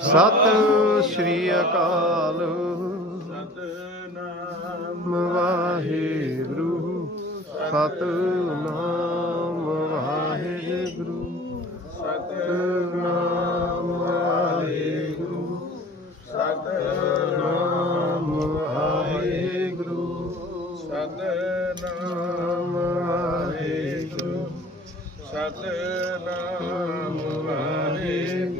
ਸਤਿ ਸ਼੍ਰੀ ਅਕਾਲ। ਸਤਨਾਮ ਵਾਹਿਗੁਰੂ। ਸਤਨਾਮ ਵਾਹਿਗੁਰੂ। ਸਤਨਾਮ ਵਾਹਿਗੁਰੂ। ਸਤਨਾਮ ਵਾਹਿਗੁਰੂ। ਸਤਨਾਮ ਵਾਹਿਗੁਰੂ। ਸਤਨਾਮ ਵਾਹਿਗੁਰੂ।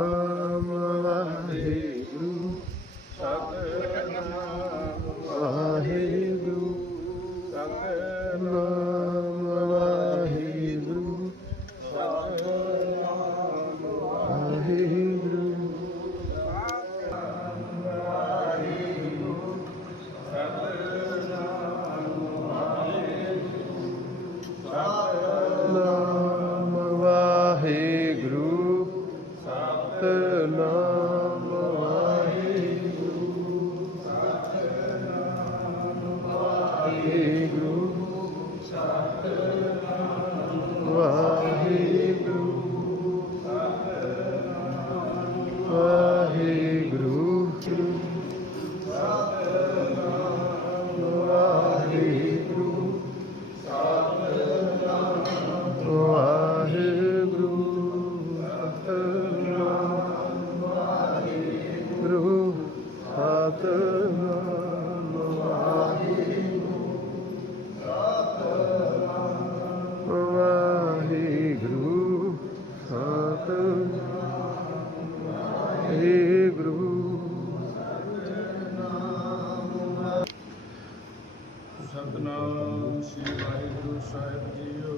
ਸਤਨਾਮ ਸ੍ਰੀ ਵਾਹਿਗੁਰੂ ਸਾਹਿਬ ਜੀਓ।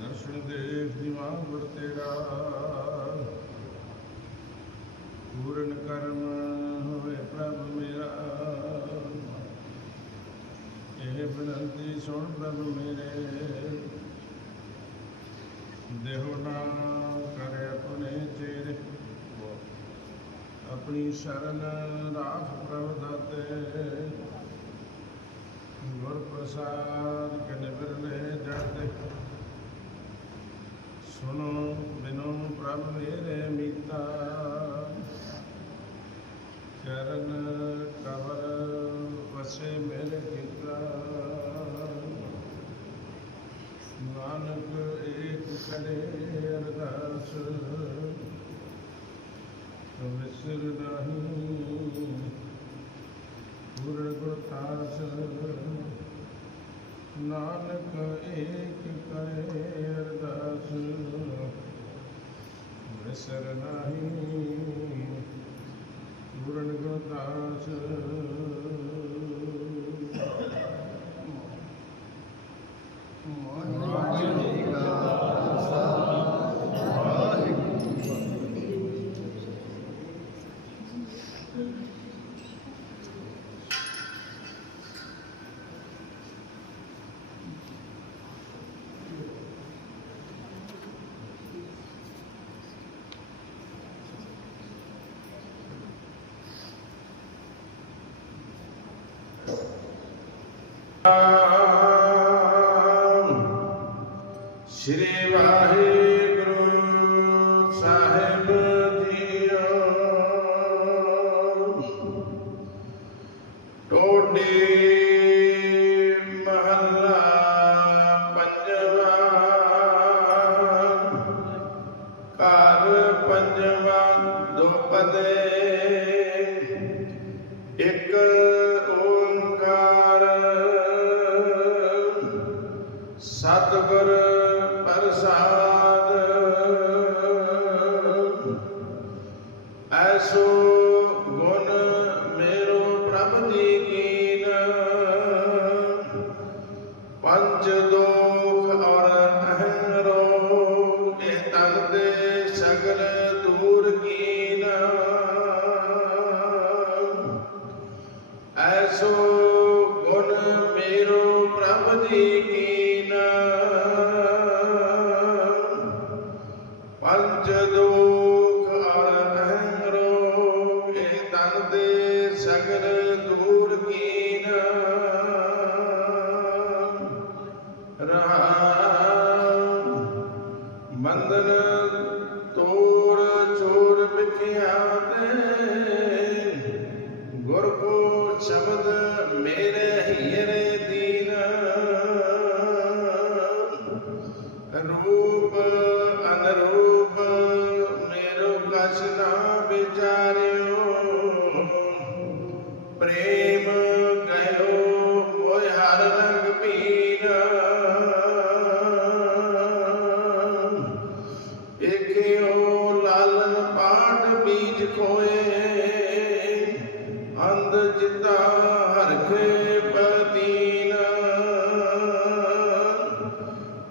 ਦਰਸ਼ਨ ਦੇਖ ਦਿਮਾਗ ਵਰ ਤੇਰਾ। ਪੂਰਨ ਕਰਮ ਹੋਵੇ ਪ੍ਰਭ ਮੇਰਾ। ਇਹ ਬਨੰਤੀ ਸੁਣ ਪ੍ਰਭ ਮੇਰੇ। ਦੇਹੋ ਨਾਮ ਆਪਣੀ ਸ਼ਰਨ ਰਾਖ ਪ੍ਰਭ ਦਾਤੇ ਗੁਰ ਪ੍ਰਸਾਦ ਕਨੇ ਬਿਰਲੇ ਜਾਤੇ ਸੁਨੋ ਬਿਨੋ ਪ੍ਰਭ ਮੇਰੇ Uh... ਸ੍ਰੀ ਵਾਹਿਗੁਰੂ ਸਾਹਿਬ ਜੀਓ। ਟੋਡੀ ਸੋ ਗੁਣ ਮੇਰੋ ਪ੍ਰਭ ਪ੍ਰਭ ਕੀਨ। ਪੰਜ ਦੋਖ ਔਰ ਅਹਰੋ ਇਹ ਤਨ ਦੇ ਸਗਲ ਦੂਰ ਕੀਨ। ਐਸੋ ਗੁਣ ਮੇਰੋ ਪ੍ਰਭ ਜੀ ਕੀਨ। ਪੰਜ ਦੁਖ ਬੰਧਨ ਤੋੜ ਛੋੜ ਮਿਥਿਆ ਤੇ। ਗੁਰ ਕੋ ਸ਼ਬਦ ਮੇਰੇ ਹੀਰੇ ਦੀਨ। ਰੂਪ ਅਨਰੂਪ ਮੇਰੋ ਕਛ ਨਾ ਵਿਚਾਰਿਓ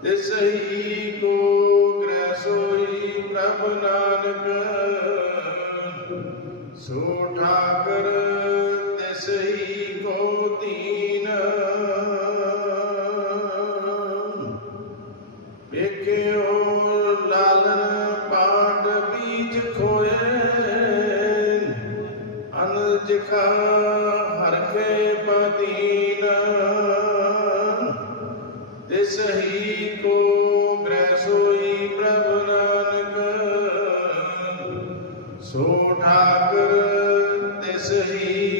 ਤਿਸ ਹੀ ਕੋ ਗ੍ਰਹਿ ਸੋਈ ਪ੍ਰਭ ਨਾਨਕ। ਸੋ ਠਾਕਰ ਤਿਸ ਹੀ ਕੋ ਦੀਨ। ਵੇਖਿਓ ਲਾਲਨ ਪਾਟ ਬੀਜ ਖੋਏ। ਅਨਜ ਖਾ ਹਰਖੇ ਪਦੀਨ ਤਿਸ ਸੋ ਠਾਕਰ ਤਿਸ ਹੀ